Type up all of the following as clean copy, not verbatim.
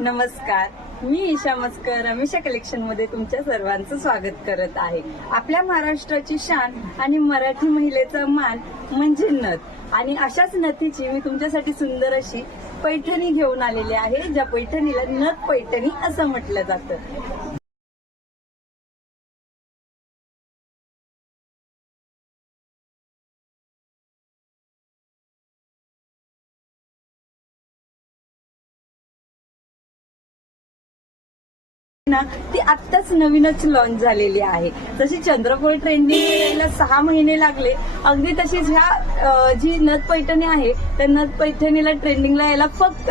नमस्कार, मी ईशा मस्कर अमिषा कलेक्शन मध्ये तुमच्या सर्वांचं स्वागत करत आहे। आपल्या महाराष्ट्राची शान आणि मराठी महिलेचा मान म्हणजे नथ आणि अशाच नथीची मी तुमच्यासाठी सुंदर अशी पैठणी घेऊन आलेली आहे, ज्या पैठणीला नथ पैठणी असं म्हटलं जातं। ती आत्ताच नवीनच लॉन्च झालेली आहे। जशी चंद्रकोर ट्रेंडिंगला 6 महिने लागले, अगदी तशीच ह्या जी नथ पैठणी आहे त्या नथ पैठणीला ट्रेंडिंगला यायला फक्त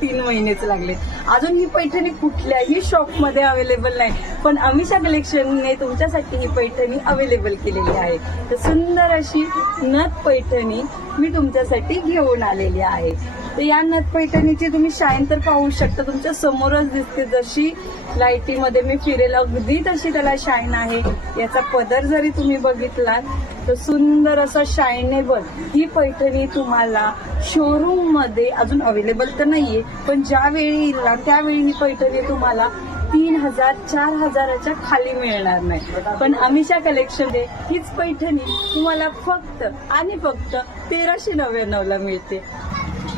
3 महिनेच लागले। अजून ही पैठणी कुठल्याही शॉप मध्ये अवेलेबल नाही, पण अमिषा कलेक्शनने तुमच्यासाठी ही पैठणी अवेलेबल केलेली आहे। तर सुंदर अशी नथ पैठणी मी तुमच्यासाठी घेऊन आलेली आहे। तर या नथ पैठणीची तुम्ही शाईन तर पाहू शकता, तुमच्या समोरच दिसते। जशी लाईटीमध्ये मी फिरेल अगदी तशी त्याला शाईन आहे। याचा पदर जरी तुम्ही बघितलात तर सुंदर असा शायनेबल ही पैठणी तुम्हाला शोरूम मध्ये अजून अवेलेबल तर नाहीये, पण ज्यावेळी येईल त्यावेळी ही पैठणी तुम्हाला 3000-4000च्या खाली मिळणार नाही। पण अमिषा कलेक्शन हीच पैठणी तुम्हाला फक्त 1399ला मिळते।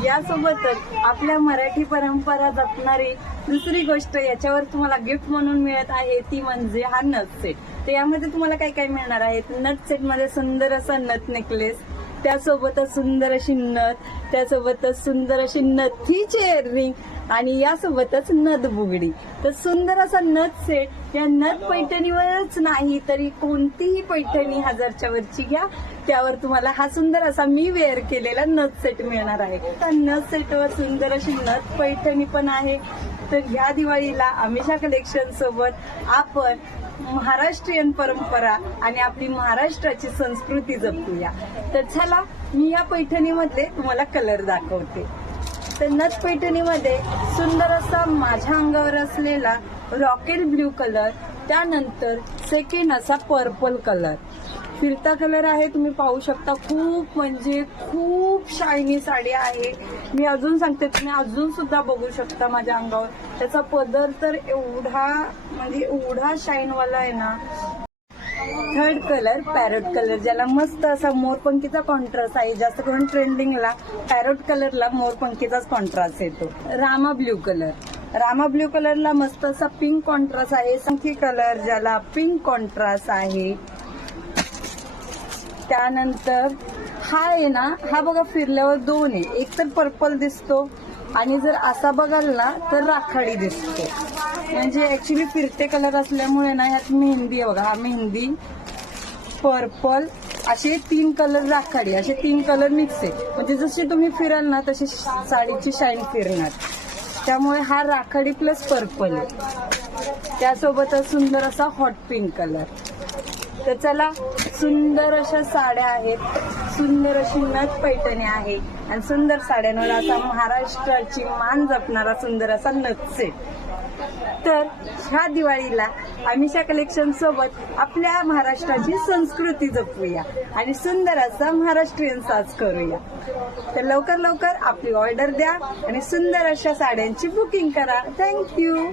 यासोबतच आपल्या मराठी परंपरा जपणारी दुसरी गोष्ट याच्यावर तुम्हाला गिफ्ट म्हणून मिळत आहे, ती म्हणजे हा नथ सेट। तर यामध्ये तुम्हाला काय काय मिळणार आहे? नथ सेट मध्ये सुंदर असा नथ नेकलेस, त्यासोबतच सुंदर अशी नथ, त्यासोबतच सुंदर अशी नथीची इयरिंग आणि यासोबतच नथ बुगडी। तर सुंदर असा नथ सेट या नथ पैठणीवरच नाही तरी कोणतीही पैठणी 1000च्या वरची घ्या, त्यावर तुम्हाला हा सुंदर असा मी वेअर केलेला नथ सेट मिळणार आहे। त्या नथ सेटवर सुंदर अशी नथ पैठणी पण आहे। तर या दिवाळीला अमिषा कलेक्शन सोबत आपण महाराष्ट्रीयन परंपरा आणि आपली महाराष्ट्राची संस्कृती जपूया। तर चला मी या पैठणीमधले तुम्हाला कलर दाखवते। तर नथ पैठणीमध्ये सुंदर असा माझ्या अंगावर असलेला रॉकेट ब्ल्यू कलर, त्यानंतर सेकंड असा पर्पल कलर, फिरता कलर आहे, तुम्ही पाहू शकता। खूप म्हणजे खूप शायनी साडी आहे। मी अजून सांगते, तुम्ही अजून सुद्धा बघू शकता माझ्या अंगावर। त्याचा पदर तर एवढा शाईनवाला आहे ना। थर्ड कलर पॅरोट कलर, ज्याला मस्त असा मोरपंखीचा कॉन्ट्रास्ट आहे। जास्त करून ट्रेंडिंगला पॅरोट कलरला मोरपंखीचाच कॉन्ट्रास्ट येतो। रामा ब्ल्यू कलर, रामा ब्ल्यू कलरला मस्त असा पिंक कॉन्ट्रास्ट आहे। संखी कलर, ज्याला पिंक कॉन्ट्रास्ट आहे। त्यानंतर हा आहे ना, हा बघा फिरल्यावर 2 आहे, एक तर पर्पल दिसतो आणि जर असा बघाल ना तर राखाडी दिसतो। म्हणजे ऍक्च्युली फिरते कलर असल्यामुळे ना ह्यात मेहंदी आहे बघा, हा मेहंदी, पर्पल असे 3 कलर राखाडी, असे 3 कलर मिक्स आहे। म्हणजे जशी तुम्ही फिराल ना तशी साडीची शाईन फिरणार। त्यामुळे हा राखाडी प्लस पर्पल आहे। त्यासोबतच सुंदर असा हॉट पिंक कलर। तर चला, सुंदर अशा साड्या आहेत, सुंदर अशी नथ पैठणी आहे आणि सुंदर साड्यांवर असा महाराष्ट्राची मान जपणारा सुंदर असा नथ सेट। तर ह्या दिवाळीला अमिषा कलेक्शन सोबत आपल्या महाराष्ट्राची संस्कृती जपूया आणि सुंदर असा महाराष्ट्रीयन साज करूया। तर लवकर आपली ऑर्डर द्या आणि सुंदर अशा साड्यांची बुकिंग करा। थँक्यू।